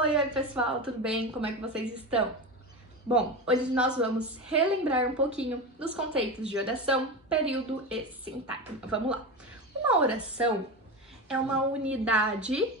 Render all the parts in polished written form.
Oi pessoal, tudo bem? Como é que vocês estão? Bom, hoje nós vamos relembrar um pouquinho dos conceitos de oração, período e sintagma. Vamos lá. Uma oração é uma unidade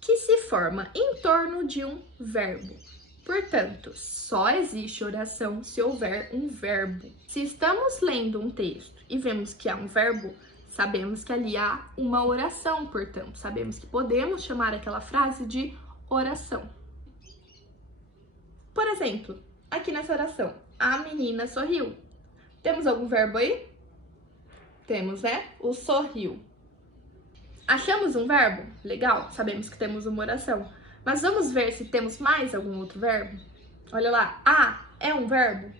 que se forma em torno de um verbo. Portanto, só existe oração se houver um verbo. Se estamos lendo um texto e vemos que há um verbo, sabemos que ali há uma oração, portanto, sabemos que podemos chamar aquela frase de oração. Por exemplo, aqui nessa oração, a menina sorriu. Temos algum verbo aí? Temos, né? O sorriu. Achamos um verbo? Legal, sabemos que temos uma oração. Mas vamos ver se temos mais algum outro verbo? Olha lá, é um verbo?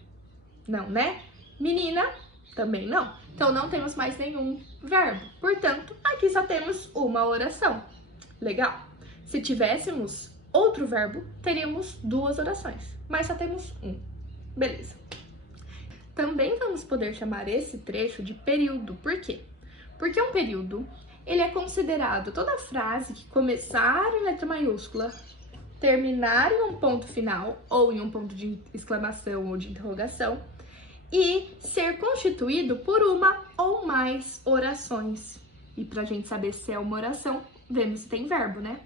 Não, né? Menina, também não. Então, não temos mais nenhum verbo. Portanto, aqui só temos uma oração. Legal. Se tivéssemos outro verbo, teríamos duas orações. Mas só temos um. Beleza. Também vamos poder chamar esse trecho de período. Por quê? Porque um período, ele é considerado toda frase que começar em letra maiúscula, terminar em um ponto final, ou em um ponto de exclamação ou de interrogação, e ser constituído por uma ou mais orações. E para a gente saber se é uma oração, vemos se tem verbo, né?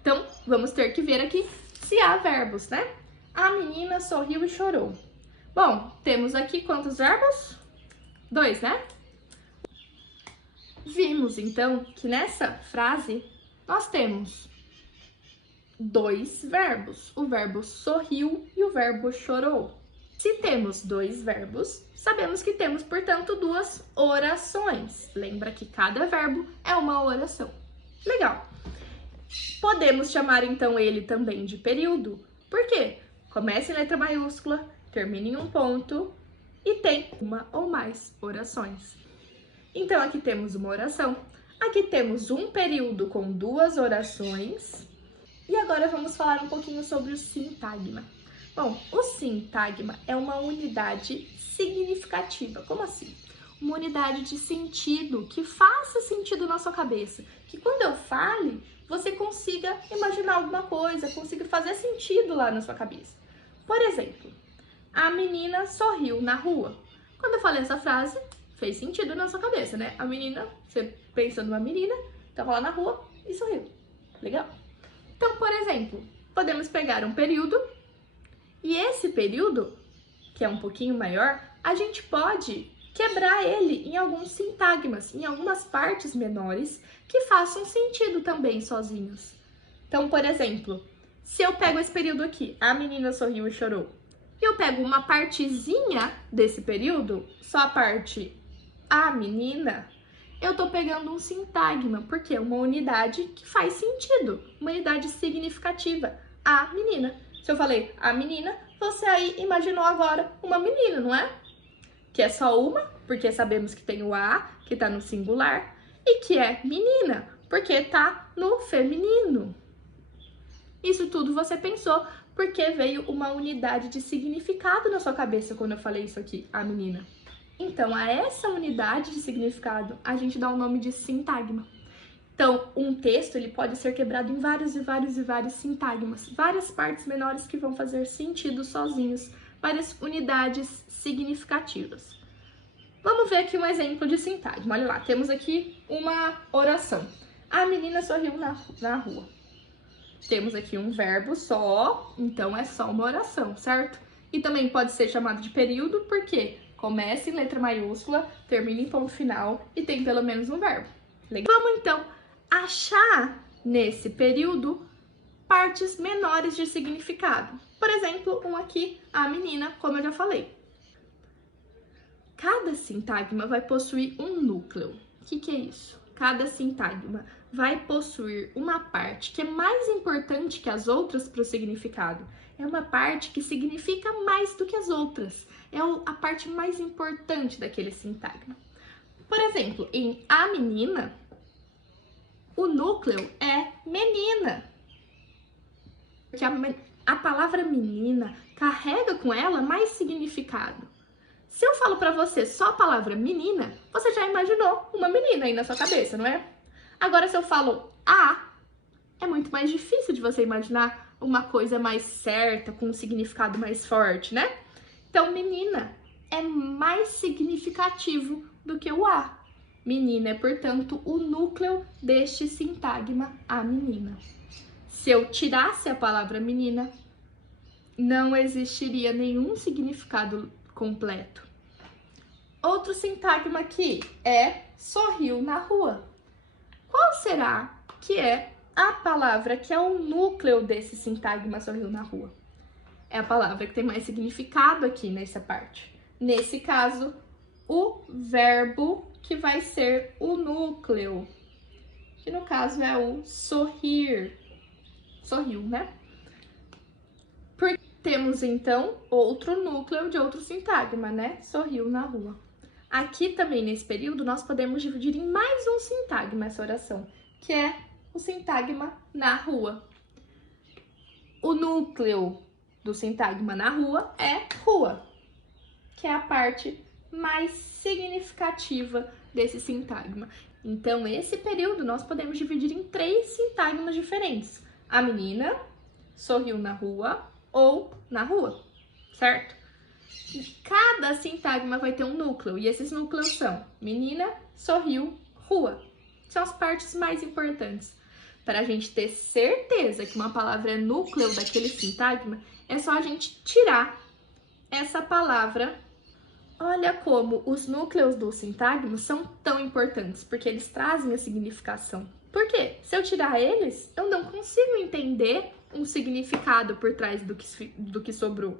Então, vamos ter que ver aqui se há verbos, né? A menina sorriu e chorou. Bom, temos aqui quantos verbos? 2, né? Vimos, então, que nessa frase nós temos 2 verbos. O verbo sorriu e o verbo chorou. Se temos 2 verbos, sabemos que temos, portanto, 2 orações. Lembra que cada verbo é uma oração. Legal. Podemos chamar, então, ele também de período. Por quê? Começa em letra maiúscula, termina em um ponto e tem uma ou mais orações. Então, aqui temos uma oração. Aqui temos um período com 2 orações. E agora vamos falar um pouquinho sobre o sintagma. Bom, o sintagma é uma unidade significativa. Como assim? Uma unidade de sentido, que faça sentido na sua cabeça. Que quando eu fale, você consiga imaginar alguma coisa, consiga fazer sentido lá na sua cabeça. Por exemplo, a menina sorriu na rua. Quando eu falei essa frase, fez sentido na sua cabeça, né? A menina, você pensa numa menina, estava lá na rua e sorriu. Legal? Então, por exemplo, podemos pegar um período e esse período, que é um pouquinho maior, a gente pode quebrar ele em alguns sintagmas, em algumas partes menores que façam sentido também sozinhos. Então, por exemplo, se eu pego esse período aqui, a menina sorriu e chorou, e eu pego uma partezinha desse período, só a parte a menina, eu tô pegando um sintagma, porque é uma unidade que faz sentido, uma unidade significativa, a menina. Se eu falei a menina, você aí imaginou agora uma menina, não é? Que é só uma, porque sabemos que tem o a, que tá no singular, e que é menina, porque tá no feminino. Isso tudo você pensou, porque veio uma unidade de significado na sua cabeça quando eu falei isso aqui, a menina. Então, a essa unidade de significado, a gente dá o nome de sintagma. Então, um texto ele pode ser quebrado em vários sintagmas, várias partes menores que vão fazer sentido sozinhos, várias unidades significativas. Vamos ver aqui um exemplo de sintagma. Olha lá, temos aqui uma oração. A menina sorriu na rua. Temos aqui um verbo só, então é só uma oração, certo? E também pode ser chamado de período, porque começa em letra maiúscula, termina em ponto final e tem pelo menos um verbo. Legal? Vamos então achar nesse período partes menores de significado. Por exemplo, um aqui, a menina, como eu já falei. Cada sintagma vai possuir um núcleo. O que é isso? Cada sintagma vai possuir uma parte que é mais importante que as outras para o significado. É uma parte que significa mais do que as outras. É a parte mais importante daquele sintagma. Por exemplo, em a menina, o núcleo é menina. Porque a palavra menina carrega com ela mais significado. Se eu falo pra você só a palavra menina, você já imaginou uma menina aí na sua cabeça, não é? Agora, se eu falo a é muito mais difícil de você imaginar uma coisa mais certa, com um significado mais forte, né? Então, menina é mais significativo do que o a. Menina é, portanto, o núcleo deste sintagma a menina. Se eu tirasse a palavra menina, não existiria nenhum significado completo. Outro sintagma aqui é sorriu na rua. Qual será que é a palavra que é o núcleo desse sintagma sorriu na rua? É a palavra que tem mais significado aqui nessa parte. Nesse caso, o verbo que vai ser o núcleo, que no caso é o sorrir. Sorriu, né? Porque temos então outro núcleo de outro sintagma, né? Sorriu na rua. Aqui também nesse período nós podemos dividir em mais um sintagma essa oração, que é o sintagma na rua. O núcleo do sintagma na rua é rua, que é a parte mais significativa desse sintagma. Então, esse período nós podemos dividir em 3 sintagmas diferentes. A menina sorriu na rua ou na rua, certo? E cada sintagma vai ter um núcleo, e esses núcleos são menina, sorriu, rua. São as partes mais importantes. Para a gente ter certeza que uma palavra é núcleo daquele sintagma, é só a gente tirar essa palavra. Olha como os núcleos do sintagma são tão importantes, porque eles trazem a significação. Por quê? Se eu tirar eles, eu não consigo entender um significado por trás do que sobrou.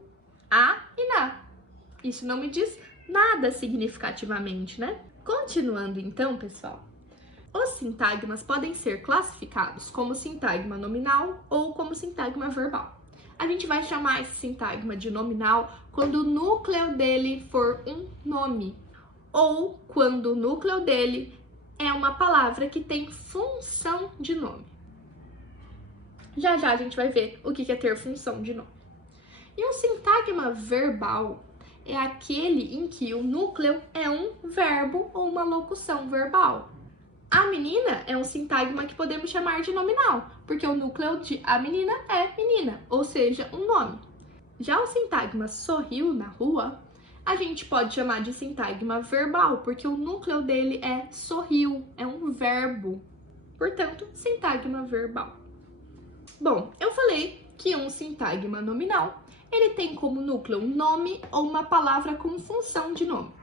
A e na. Isso não me diz nada significativamente, né? Continuando então, pessoal. Os sintagmas podem ser classificados como sintagma nominal ou como sintagma verbal. A gente vai chamar esse sintagma de nominal quando o núcleo dele for um nome, ou quando o núcleo dele é uma palavra que tem função de nome. Já já a gente vai ver o que é ter função de nome. E um sintagma verbal é aquele em que o núcleo é um verbo ou uma locução verbal. A menina é um sintagma que podemos chamar de nominal, porque o núcleo de a menina é menina, ou seja, um nome. Já o sintagma sorriu na rua, a gente pode chamar de sintagma verbal, porque o núcleo dele é sorriu, é um verbo. Portanto, sintagma verbal. Bom, eu falei que um sintagma nominal, ele tem como núcleo um nome ou uma palavra com função de nome.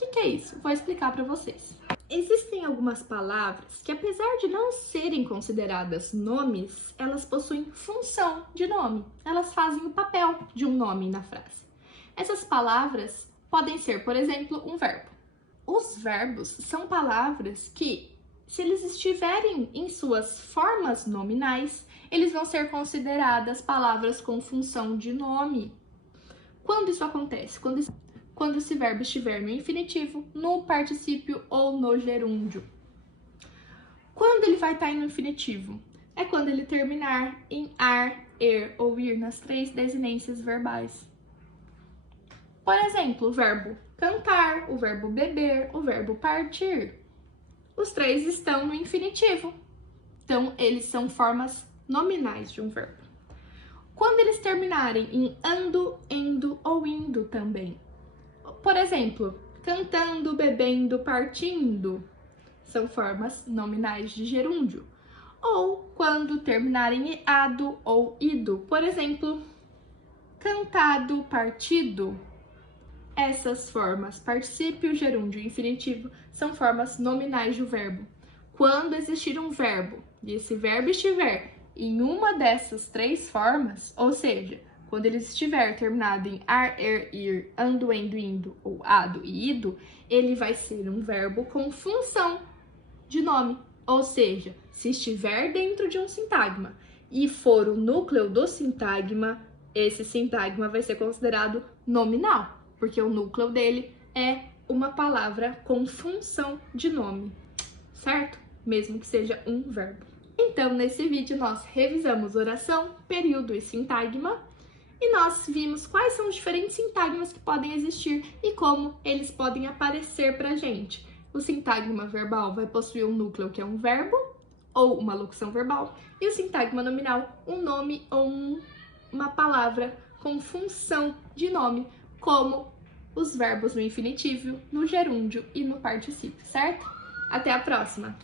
O que é isso? Vou explicar para vocês. Existem algumas palavras que, apesar de não serem consideradas nomes, elas possuem função de nome. Elas fazem o papel de um nome na frase. Essas palavras podem ser, por exemplo, um verbo. Os verbos são palavras que, se eles estiverem em suas formas nominais, eles vão ser consideradas palavras com função de nome. Quando isso acontece? Quando esse verbo estiver no infinitivo, no particípio ou no gerúndio. Quando ele vai estar no infinitivo? É quando ele terminar em ar, er ou ir, nas 3 desinências verbais. Por exemplo, o verbo cantar, o verbo beber, o verbo partir. Os 3 estão no infinitivo. Então, eles são formas nominais de um verbo. Quando eles terminarem em ando, endo ou indo também. Por exemplo, cantando, bebendo, partindo, são formas nominais de gerúndio. Ou quando terminarem em ado ou ido, por exemplo, cantado, partido. Essas formas, particípio, gerúndio e infinitivo, são formas nominais do verbo. Quando existir um verbo e esse verbo estiver em uma dessas 3 formas, ou seja, quando ele estiver terminado em ar, er, ir, ando, endo, indo ou ado e ido, ele vai ser um verbo com função de nome. Ou seja, se estiver dentro de um sintagma e for o núcleo do sintagma, esse sintagma vai ser considerado nominal, porque o núcleo dele é uma palavra com função de nome, certo? Mesmo que seja um verbo. Então, nesse vídeo, nós revisamos oração, período e sintagma, e nós vimos quais são os diferentes sintagmas que podem existir e como eles podem aparecer pra gente. O sintagma verbal vai possuir um núcleo que é um verbo ou uma locução verbal, e o sintagma nominal, um nome ou uma palavra com função de nome, como os verbos no infinitivo, no gerúndio e no particípio, certo? Até a próxima!